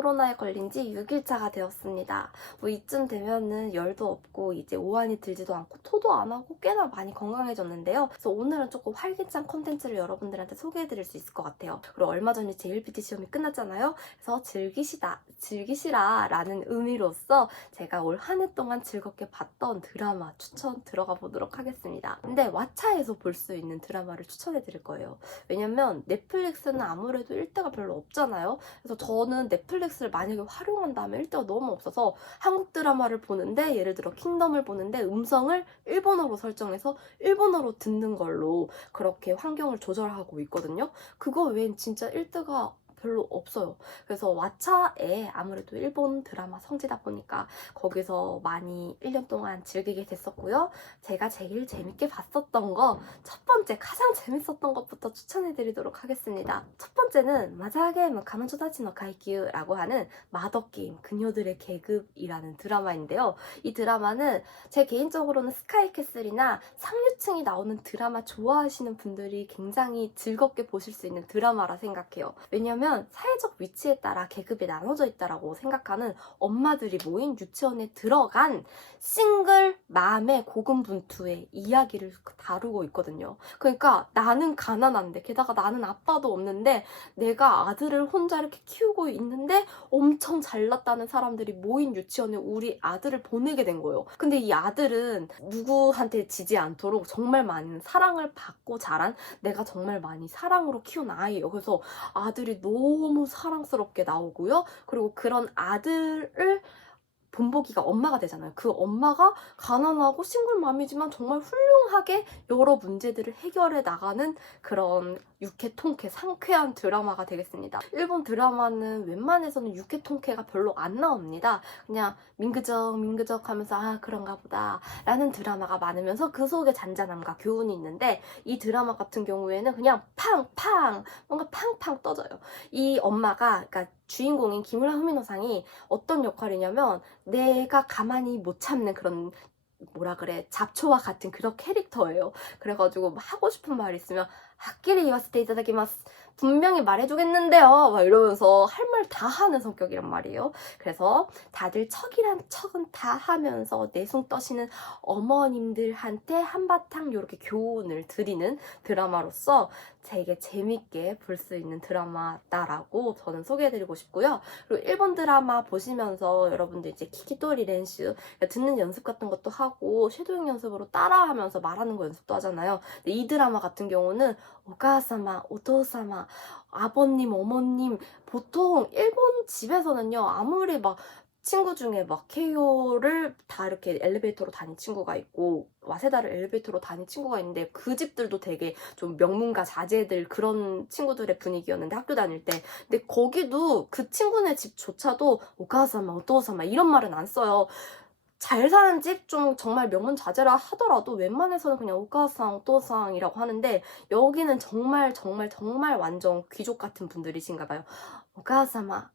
코로나에 걸린 지 6일차가 되었습니다. 뭐 이쯤 되면은 열도 없고 이제 오한이 들지도 않고 토도 안 하고 꽤나 많이 건강해졌는데요. 그래서 오늘은 조금 활기찬 콘텐츠를 여러분들한테 소개해드릴 수 있을 것 같아요. 그리고 얼마 전에 JLPT 시험이 끝났잖아요. 그래서 즐기시라 라는 의미로서 제가 올 한 해 동안 즐겁게 봤던 드라마 추천 들어가 보도록 하겠습니다. 근데 왓챠에서 볼 수 있는 드라마를 추천해드릴 거예요. 왜냐면 넷플릭스는 아무래도 일대가 별로 없잖아요. 그래서 저는 넷플릭스를 만약에 활용한다면 일대가 너무 없어서 한국 드라마를 보는데, 예를 들어 킹덤을 보는데 음성을 일본어로 설정해서 일본어로 듣는 걸로 그렇게 환경을 조절하고 있거든요. 그거 외엔 진짜 일대가 별로 없어요. 그래서 왓챠에 아무래도 일본 드라마 성지다 보니까 거기서 많이 1년 동안 즐기게 됐었고요. 제가 제일 재밌게 봤었던 거, 첫 번째 가장 재밌었던 것부터 추천해드리도록 하겠습니다. 첫 번째는 마자게임 가노조다치노 가이큐라고 하는 마더게임 그녀들의 계급이라는 드라마인데요. 이 드라마는 제 개인적으로는 스카이캐슬이나 상류층이 나오는 드라마 좋아하시는 분들이 굉장히 즐겁게 보실 수 있는 드라마라 생각해요. 왜냐면 사회적 위치에 따라 계급이 나눠져 있다라고 생각하는 엄마들이 모인 유치원에 들어간 싱글 맘의 고군분투의 이야기를 다루고 있거든요. 그러니까 나는 가난한데, 게다가 나는 아빠도 없는데 내가 아들을 혼자 이렇게 키우고 있는데 엄청 잘났다는 사람들이 모인 유치원에 우리 아들을 보내게 된 거예요. 근데 이 아들은 누구한테 지지 않도록 정말 많은 사랑을 받고 자란, 내가 정말 많이 사랑으로 키운 아이예요. 그래서 아들이 너무 사랑스럽게 나오고요. 그리고 그런 아들을 본보기가 엄마가 되잖아요. 그 엄마가 가난하고 싱글맘이지만 정말 훌륭하게 여러 문제들을 해결해 나가는 그런 유쾌통쾌 상쾌한 드라마가 되겠습니다. 일본 드라마는 웬만해서는 유쾌통쾌가 별로 안 나옵니다. 그냥 민그적 하면서 아 그런가 보다 라는 드라마가 많으면서 그 속에 잔잔함과 교훈이 있는데, 이 드라마 같은 경우에는 그냥 팡팡 뭔가 팡팡 떠져요. 이 엄마가, 그러니까 주인공인 기무라 후미노상이 어떤 역할이냐면 내가 가만히 못 참는 그런, 뭐라 그래, 잡초와 같은 그런 캐릭터예요. 그래가지고 막 하고 싶은 말 있으면 하끼리 이와스테 이타다키마스, 분명히 말해주겠는데요 막 이러면서 할 말 다 하는 성격이란 말이에요. 그래서 다들 척이란 척은 다 하면서 내숭 떠시는 어머님들한테 한바탕 이렇게 교훈을 드리는 드라마로서 되게 재밌게 볼 수 있는 드라마다라고 저는 소개해드리고 싶고요. 그리고 일본 드라마 보시면서 여러분들 이제 키키토리 렌슈, 듣는 연습 같은 것도 하고 쉐도잉 연습으로 따라하면서 말하는 거 연습도 하잖아요. 근데 이 드라마 같은 경우는 오가사마, 오토사마, 아버님, 어머님, 보통 일본 집에서는요, 아무리 막 친구 중에 막 케이오를 다 이렇게 엘리베이터로 다닌 친구가 있고 와세다를 엘리베이터로 다닌 친구가 있는데, 그 집들도 되게 좀 명문가 자제들 그런 친구들의 분위기였는데 학교 다닐 때. 근데 거기도 그 친구네 집조차도 오가사마, 오토사마 이런 말은 안 써요. 잘 사는 집 좀 정말 명문 자제라 하더라도 웬만해서는 그냥 오가상, 오토상이라고 하는데, 여기는 정말 정말 정말 완전 귀족 같은 분들이신가 봐요. 오가사마,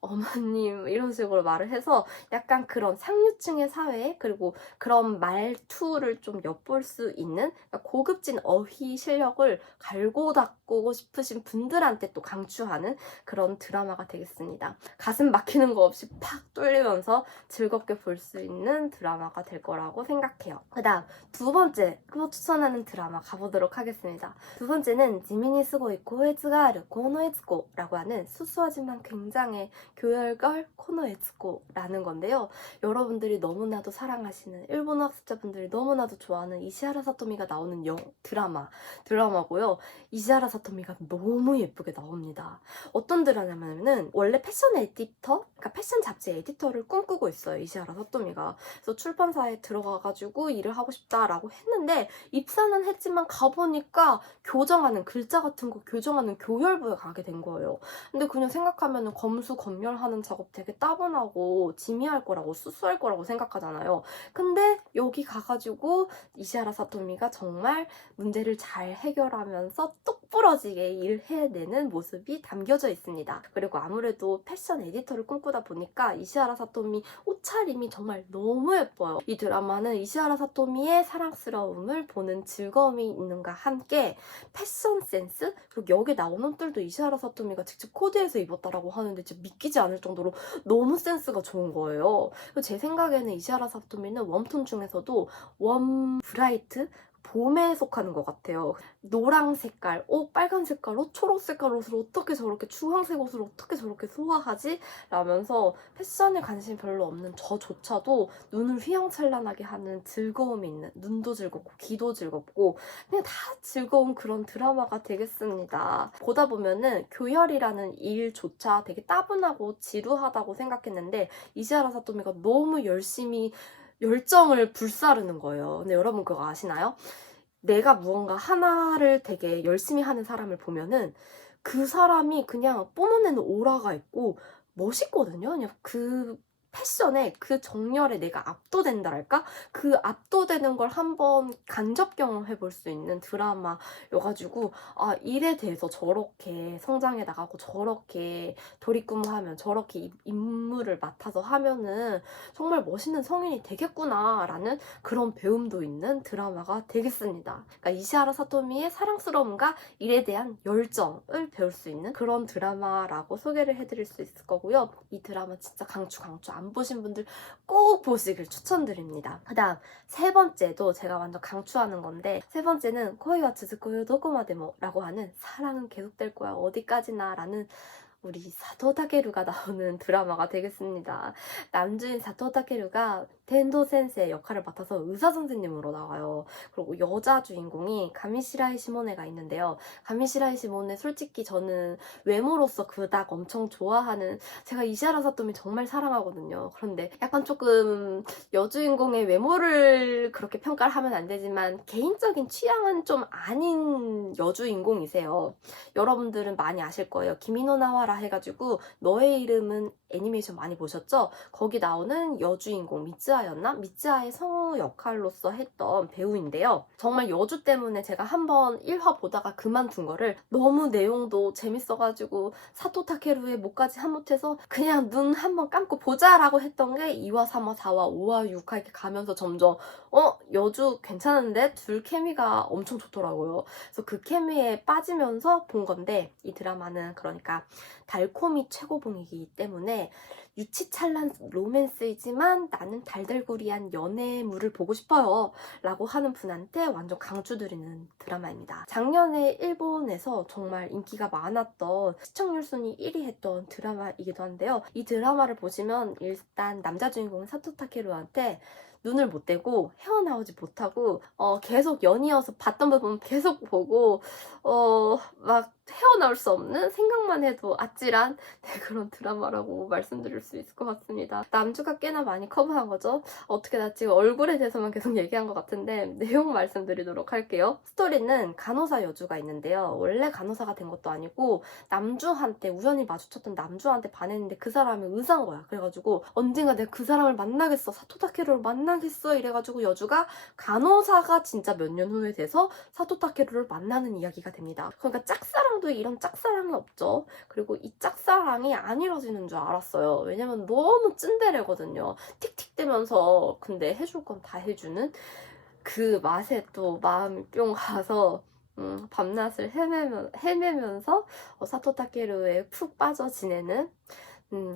어머님 이런 식으로 말을 해서 약간 그런 상류층의 사회, 그리고 그런 말투를 좀 엿볼 수 있는, 그러니까 고급진 어휘 실력을 갈고 닦고 싶으신 분들한테 또 강추하는 그런 드라마가 되겠습니다. 가슴 막히는 거 없이 팍 뚫리면서 즐겁게 볼 수 있는 드라마가 될 거라고 생각해요. 그 다음 두 번째 또 추천하는 드라마 가보도록 하겠습니다. 두 번째는 지미니 스고이 고에츠가 아르 고노에츠코라고 하는 수수하지만 굉장히 교열걸 코노에츠코라는 건데요. 여러분들이 너무나도 사랑하시는, 일본어 학습자분들이 너무나도 좋아하는 이시하라 사토미가 나오는 드라마고요. 이시하라 사토미가 너무 예쁘게 나옵니다. 어떤 드라마냐면은 원래 패션 에디터, 그러니까 패션 잡지 에디터를 꿈꾸고 있어요, 이시하라 사토미가. 그래서 출판사에 들어가가지고 일을 하고 싶다라고 했는데, 입사는 했지만 가보니까 교정하는, 글자 같은 거 교정하는 교열부에 가게 된 거예요. 근데 그냥 생각하면은 검수 검열하는 작업 되게 따분하고 지미할 거라고, 수수할 거라고 생각하잖아요. 근데 여기 가가지고 이시하라 사토미가 정말 문제를 잘 해결하면서 똑 부러지게 일을 해내는 모습이 담겨져 있습니다. 그리고 아무래도 패션 에디터를 꿈꾸다 보니까 이시하라 사토미 옷차림이 정말 너무 예뻐요. 이 드라마는 이시하라 사토미의 사랑스러움을 보는 즐거움이 있는가 함께 패션 센스, 그리고 여기 나오는 옷들도 이시하라 사토미가 직접 코디해서 입었다라고 하는데 진짜 믿기지 보이지 않을 정도로 너무 센스가 좋은 거예요. 제 생각에는 이시하라 사토미는 웜톤 중에서도 웜 브라이트? 봄에 속하는 것 같아요. 노랑 색깔, 빨간 색깔, 초록 색깔 옷을 어떻게 저렇게, 주황색 옷을 어떻게 저렇게 소화하지? 라면서 패션에 관심이 별로 없는 저조차도 눈을 휘황찬란하게 하는 즐거움이 있는, 눈도 즐겁고 귀도 즐겁고 그냥 다 즐거운 그런 드라마가 되겠습니다. 보다 보면은 교열이라는 일조차 되게 따분하고 지루하다고 생각했는데 이시하라 사토미가 너무 열심히 열정을 불사르는 거예요. 근데 여러분 그거 아시나요? 내가 무언가 하나를 되게 열심히 하는 사람을 보면은 그 사람이 그냥 뿜어내는 오라가 있고 멋있거든요. 그냥 그 패션에, 그 정열에 내가 압도된다랄까? 그 압도되는 걸 한번 간접 경험해 볼 수 있는 드라마여가지고 일에 대해서 저렇게 성장해 나가고 저렇게 돌입근무하면 저렇게 임무를 맡아서 하면은 정말 멋있는 성인이 되겠구나 라는 그런 배움도 있는 드라마가 되겠습니다. 그러니까 이시하라 사토미의 사랑스러움과 일에 대한 열정을 배울 수 있는 그런 드라마라고 소개를 해드릴 수 있을 거고요. 이 드라마 진짜 강추 안 보신 분들 꼭 보시길 추천드립니다. 그 다음 세 번째도 제가 완전 강추하는 건데, 세 번째는 코이와 츠즈코요 도코마데모 라고 하는 사랑은 계속될 거야 어디까지나 라는 우리 사토 타케루가 나오는 드라마가 되겠습니다. 남주인 사토 타케루가 텐도 센세의 역할을 맡아서 의사 선생님으로 나와요. 그리고 여자 주인공이 가미시라이 시모네가 있는데요. 가미시라이 시모네 솔직히 저는 외모로서 그닥 엄청 좋아하는, 제가 이시하라 사토미 정말 사랑하거든요. 그런데 약간 조금 여주인공의 외모를 그렇게 평가를 하면 안 되지만 개인적인 취향은 좀 아닌 여주인공이세요. 여러분들은 많이 아실 거예요. 기미노 나와라 해가지고 너의 이름은 애니메이션 많이 보셨죠? 거기 나오는 여주인공 미츠아였나? 미츠아의 성우 역할로서 했던 배우인데요. 정말 여주 때문에 제가 한번 1화 보다가 그만둔 거를 너무 내용도 재밌어가지고 사토 타케루의 목까지 한못해서 그냥 눈 한번 감고 보자라고 했던 게 2화, 3화, 4화, 5화, 6화 이렇게 가면서 점점 여주 괜찮은데? 둘 케미가 엄청 좋더라고요. 그래서 그 케미에 빠지면서 본 건데, 이 드라마는 그러니까 달콤이 최고봉이기 때문에 유치찬란 로맨스이지만 나는 달달구리한 연애물을 보고 싶어요 라고 하는 분한테 완전 강추드리는 드라마입니다. 작년에 일본에서 정말 인기가 많았던, 시청률 순위 1위 했던 드라마이기도 한데요. 이 드라마를 보시면 일단 남자 주인공 사토 타케루한테 눈을 못 떼고 헤어나오지 못하고 계속 연이어서 봤던 부분 계속 보고 막 헤어나올 수 없는, 생각만 해도 아찔한 그런 드라마라고 말씀드릴 수 있을 것 같습니다. 남주가 꽤나 많이 커버한 거죠. 어떻게 나 지금 얼굴에 대해서만 계속 얘기한 것 같은데 내용 말씀드리도록 할게요. 스토리는 간호사 여주가 있는데요. 원래 간호사가 된 것도 아니고 남주한테, 우연히 마주쳤던 남주한테 반했는데 그 사람이 의사인 거야. 그래가지고 언젠가 내가 그 사람을 만나겠어, 사토 타케루를 만나겠어 이래가지고 여주가 간호사가 진짜 몇 년 후에 돼서 사토 타케루를 만나는 이야기가 됩니다. 그러니까 짝사랑도 이런 짝사랑이 없죠. 그리고 이 짝사랑이 안 이루어지는 줄 알았어요. 왜냐면 너무 찐데레거든요. 틱틱대면서 근데 해줄 건 다 해주는 그 맛에 또 마음이 뿅 가서 밤낮을 헤매면서 사토 타케루에 푹 빠져 지내는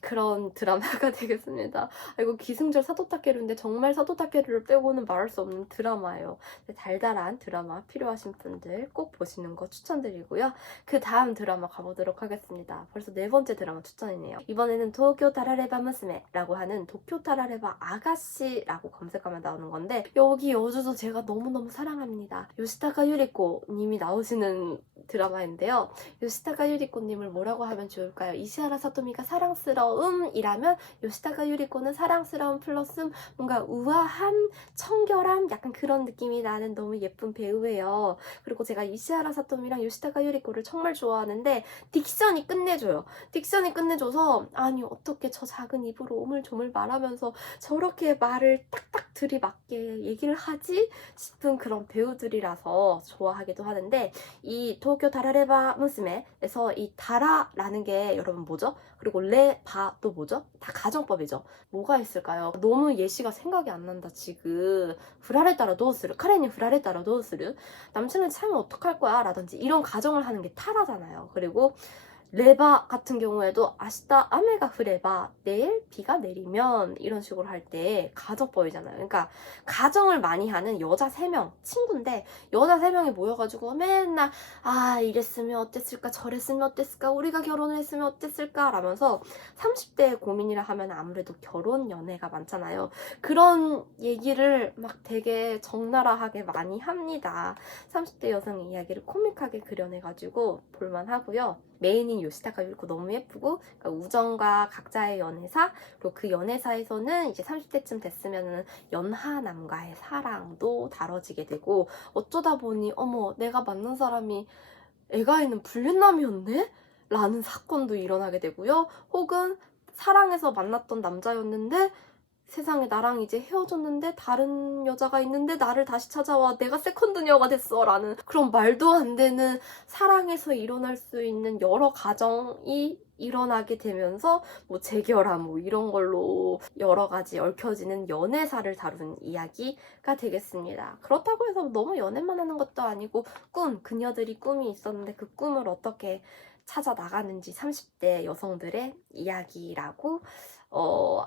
그런 드라마가 되겠습니다. 이거 기승절 사토 타케루인데 정말 사토 타케루를 빼고는 말할 수 없는 드라마예요. 달달한 드라마 필요하신 분들 꼭 보시는 거 추천드리고요. 그 다음 드라마 가보도록 하겠습니다. 벌써 네 번째 드라마 추천이네요. 이번에는 도쿄 타라레바 무스메라고 하는 도쿄 타라레바 아가씨라고 검색하면 나오는 건데, 여기 여주도 제가 너무너무 사랑합니다. 요시타카 유리코 님이 나오시는 드라마인데요. 요시타카 유리코 님을 뭐라고 하면 좋을까요? 이시하라 사토미가 사랑스러움이라면 요시타카 유리코는 사랑스러움 플러스 뭔가 우아함, 청결함, 약간 그런 느낌이 나는 너무 예쁜 배우예요. 그리고 제가 이시하라 사토미랑 요시타카 유리코를 정말 좋아하는데 딕션이 끝내줘요. 딕션이 끝내줘서 아니 어떻게 저 작은 입으로 오물조물 말하면서 저렇게 말을 딱딱 들이맞게 얘기를 하지? 싶은 그런 배우들이라서 좋아하기도 하는데, 이 도쿄 다라레바 무스메에서 이 다라라는 게 여러분 뭐죠? 그리고 레바도 뭐죠? 다 가정법이죠. 뭐가 있을까요? 너무 예시가 생각이 안 난다 지금. 후라레따라 도우스르, 카레니 후라레따라 도우스르, 남친을 차면 어떡할 거야? 라든지 이런 가정을 하는 게 타라잖아요. 그리고 레바 같은 경우에도 아시다 아메가 흐레바, 내일 비가 내리면 이런 식으로 할 때 가정법이잖아요. 그러니까 가정을 많이 하는 여자 3명 친구인데 여자 3명이 모여가지고 맨날 이랬으면 어땠을까 저랬으면 어땠을까 우리가 결혼을 했으면 어땠을까 라면서 30대의 고민이라 하면 아무래도 결혼 연애가 많잖아요. 그런 얘기를 막 되게 적나라하게 많이 합니다. 30대 여성의 이야기를 코믹하게 그려내가지고 볼만하고요. 메인인 요시타카 유리코 너무 예쁘고, 그러니까 우정과 각자의 연애사, 그리고 그 연애사에서는 이제 30대쯤 됐으면 연하남과의 사랑도 다뤄지게 되고, 어쩌다 보니 어머 내가 만난 사람이 애가 있는 불륜남이었네? 라는 사건도 일어나게 되고요. 혹은 사랑해서 만났던 남자였는데 세상에 나랑 이제 헤어졌는데 다른 여자가 있는데 나를 다시 찾아와 내가 세컨드녀가 됐어 라는 그런 말도 안 되는 사랑에서 일어날 수 있는 여러 가정이 일어나게 되면서 뭐 재결합 뭐 이런 걸로 여러 가지 얽혀지는 연애사를 다룬 이야기가 되겠습니다. 그렇다고 해서 너무 연애만 하는 것도 아니고 그녀들이 꿈이 있었는데 그 꿈을 어떻게 찾아 나가는지 30대 여성들의 이야기라고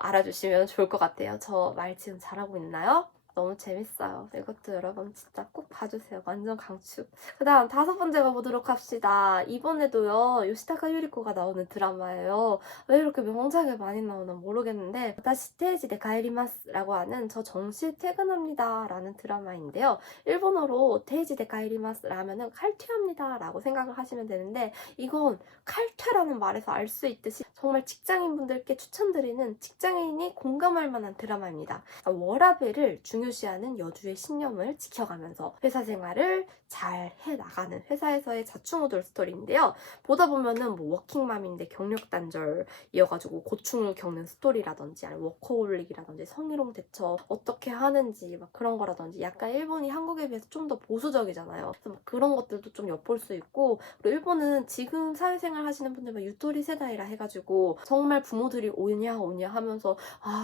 알아주시면 좋을 것 같아요. 저 말 지금 잘하고 있나요? 너무 재밌어요. 이것도 여러분 진짜 꼭 봐주세요. 완전 강추. 그 다음 5번째 가보도록 합시다. 이번에도요 요시타카 유리코가 나오는 드라마예요. 왜 이렇게 명작이 많이 나오나 모르겠는데 다시 테이지 데 가에리마스 라고 하는 저 정시에 퇴근합니다 라는 드라마인데요. 일본어로 테이지 데 가에리마스 라면은 칼퇴합니다 라고 생각을 하시면 되는데 이건 칼퇴라는 말에서 알 수 있듯이 정말 직장인분들께 추천드리는 직장인이 공감할 만한 드라마입니다. 워라밸을 중요시하는 여주의 신념을 지켜가면서 회사 생활을 잘 해나가는 회사에서의 자충우돌 스토리인데요. 보다 보면은 뭐 워킹맘인데 경력 단절 이어가지고 고충을 겪는 스토리라든지 아니면 워커홀릭이라든지 성희롱 대처 어떻게 하는지 막 그런 거라든지 약간 일본이 한국에 비해서 좀 더 보수적이잖아요. 그래서 그런 것들도 좀 엿볼 수 있고 그리고 일본은 지금 사회생활 하시는 분들 막 유토리 세대이라 해가지고 정말 부모들이 오냐 하면서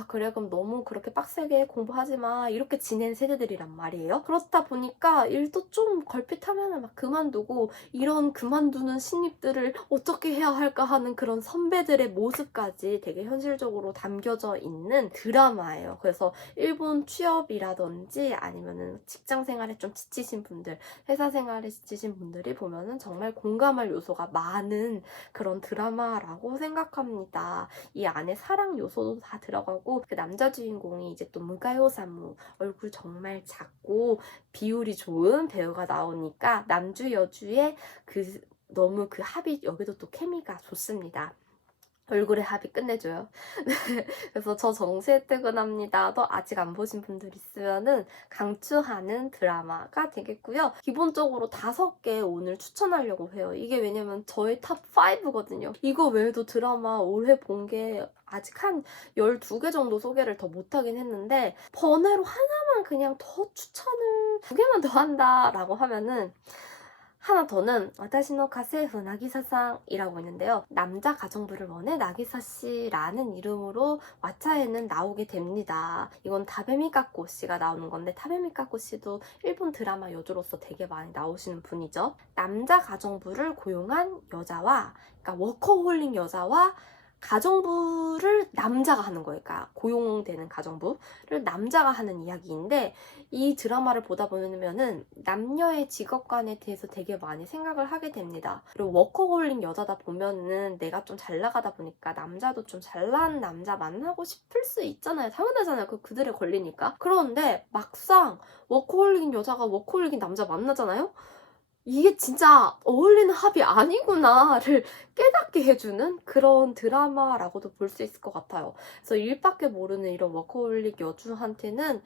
그래 그럼 너무 그렇게 빡세게 공부하지 마 이렇게 지낸 세대들이란 말이에요. 그렇다 보니까 일도 좀 걸핏하면 막 그만두고 이런 그만두는 신입들을 어떻게 해야 할까 하는 그런 선배들의 모습까지 되게 현실적으로 담겨져 있는 드라마예요. 그래서 일본 취업이라든지 아니면은 직장 생활에 좀 지치신 분들, 회사 생활에 지치신 분들이 보면은 정말 공감할 요소가 많은 그런 드라마라고 생각합니다. 이 안에 사랑 요소도 다 들어가고 그 남자 주인공이 이제 또 무가요사무 얼굴 정말 작고 비율이 좋은 배우가 나오니까 남주 여주의 너무 그 합이 여기도 또 케미가 좋습니다. 얼굴의 합이 끝내줘요. 그래서 저 정시에 퇴근합니다도 아직 안 보신 분들 있으면은 강추하는 드라마가 되겠고요. 기본적으로 5개 오늘 추천하려고 해요. 이게 왜냐면 저의 탑 5거든요. 이거 외에도 드라마 올해 본 게 아직 한 12개 정도 소개를 더 못하긴 했는데 번외로 하나만 그냥 더 추천을 2개만 더 한다라고 하면은 하나 더는 와타시노 가세후 나기사상이라고 있는데요. 남자 가정부를 원해 나기사씨라는 이름으로 왓챠에는 나오게 됩니다. 이건 타베미카코 씨가 나오는 건데 타베미카코 씨도 일본 드라마 여주로서 되게 많이 나오시는 분이죠. 남자 가정부를 고용한 여자와 그러니까 워커홀릭 여자와 가정부를 남자가 하는 거예요. 그러니까 고용되는 가정부를 남자가 하는 이야기인데 이 드라마를 보다 보면은 남녀의 직업관에 대해서 되게 많이 생각을 하게 됩니다. 그리고 워커홀릭 여자다 보면은 내가 좀 잘 나가다 보니까 남자도 좀 잘난 남자 만나고 싶을 수 있잖아요. 당연하잖아요. 그들의 권리니까. 그런데 막상 워커홀릭 여자가 워커홀릭 남자 만나잖아요. 이게 진짜 어울리는 합이 아니구나를 깨닫게 해주는 그런 드라마라고도 볼 수 있을 것 같아요. 그래서 일밖에 모르는 이런 워커홀릭 여주한테는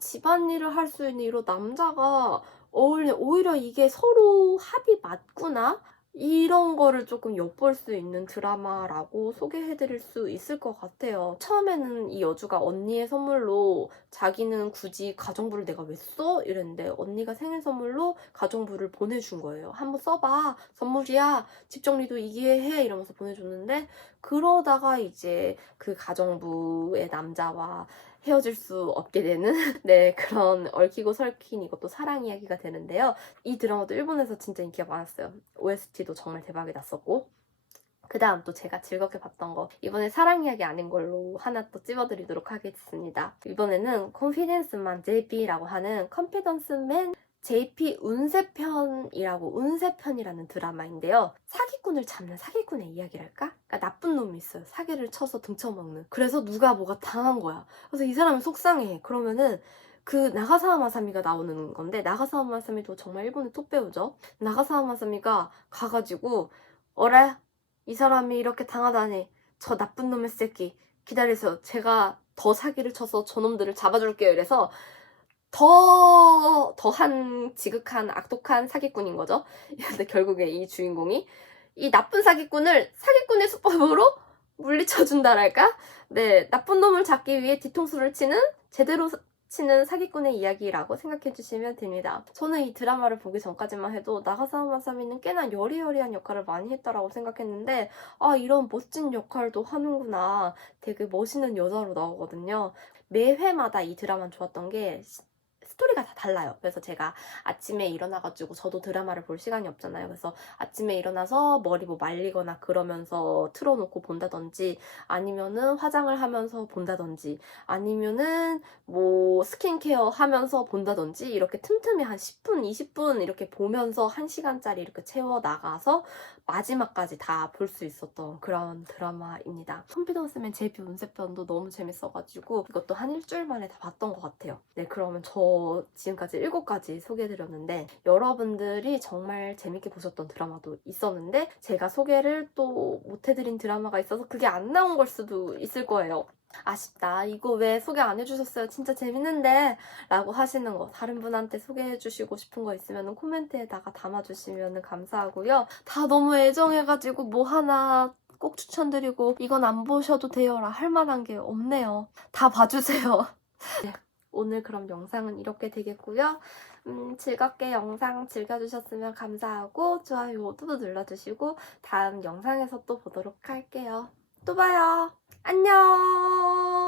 집안일을 할 수 있는 이런 남자가 오히려 이게 서로 합이 맞구나? 이런 거를 조금 엿볼 수 있는 드라마라고 소개해드릴 수 있을 것 같아요. 처음에는 이 여주가 언니의 선물로 자기는 굳이 가정부를 내가 왜 써? 이랬는데 언니가 생일 선물로 가정부를 보내준 거예요. 한번 써봐. 선물이야. 집 정리도 이해해. 이러면서 보내줬는데 그러다가 이제 그 가정부의 남자와 헤어질 수 없게 되는 네 그런 얽히고 설킨 이것도 사랑 이야기가 되는데요. 이 드라마도 일본에서 진짜 인기가 많았어요. OST도 정말 대박이 났었고 그 다음 또 제가 즐겁게 봤던 거, 이번에 사랑 이야기 아닌 걸로 하나 또 찝어드리도록 하겠습니다. 이번에는 Confidence Man JP라고 하는 컨피던스맨 JP 운세편이라는 드라마인데요. 사기꾼을 잡는 사기꾼의 이야기랄까? 그러니까 나쁜 놈이 있어요. 사기를 쳐서 등쳐먹는. 그래서 누가 뭐가 당한 거야. 그래서 이 사람이 속상해. 그러면은 그 나가사와 마사미가 나오는 건데, 나가사와 마사미도 정말 일본의 톱배우죠. 나가사와 마사미가 가가지고 어라? 이 사람이 이렇게 당하다니, 저 나쁜 놈의 새끼 기다리세요. 제가 더 사기를 쳐서 저놈들을 잡아줄게요. 이래서 더한 지극한 악독한 사기꾼인 거죠. 근데 결국에 이 주인공이 이 나쁜 사기꾼을 사기꾼의 수법으로 물리쳐준다랄까? 네, 나쁜 놈을 잡기 위해 뒤통수를 치는, 제대로 치는 사기꾼의 이야기라고 생각해 주시면 됩니다. 저는 이 드라마를 보기 전까지만 해도 나가사와 마사미는 꽤나 여리여리한 역할을 많이 했다라고 생각했는데, 아, 이런 멋진 역할도 하는구나. 되게 멋있는 여자로 나오거든요. 매 회마다 이 드라마는 좋았던 게 스토리가 다 달라요. 그래서 제가 아침에 일어나가지고, 저도 드라마를 볼 시간이 없잖아요. 그래서 아침에 일어나서 머리 뭐 말리거나 그러면서 틀어놓고 본다든지, 아니면은 화장을 하면서 본다든지, 아니면은 뭐 스킨케어 하면서 본다든지, 이렇게 틈틈이 한 10분, 20분 이렇게 보면서 1시간짜리 이렇게 채워 나가서 마지막까지 다 볼 수 있었던 그런 드라마입니다. 컨피던스맨 JP 운세편도 너무 재밌어가지고 이것도 한 일주일 만에 다 봤던 것 같아요. 네, 그러면 저 지금까지 7가지 소개해드렸는데, 여러분들이 정말 재밌게 보셨던 드라마도 있었는데 제가 소개를 또 못해드린 드라마가 있어서 그게 안 나온 걸 수도 있을 거예요. 아쉽다, 이거 왜 소개 안 해주셨어요, 진짜 재밌는데 라고 하시는 거, 다른 분한테 소개해주시고 싶은 거 있으면 코멘트에다가 담아주시면 감사하고요. 다 너무 애정해가지고 뭐 하나 꼭 추천드리고 이건 안 보셔도 돼요라 할 만한 게 없네요. 다 봐주세요. 네, 오늘 그럼 영상은 이렇게 되겠고요. 즐겁게 영상 즐겨주셨으면 감사하고 좋아요도 눌러주시고 다음 영상에서 또 보도록 할게요. 또 봐요. 안녕.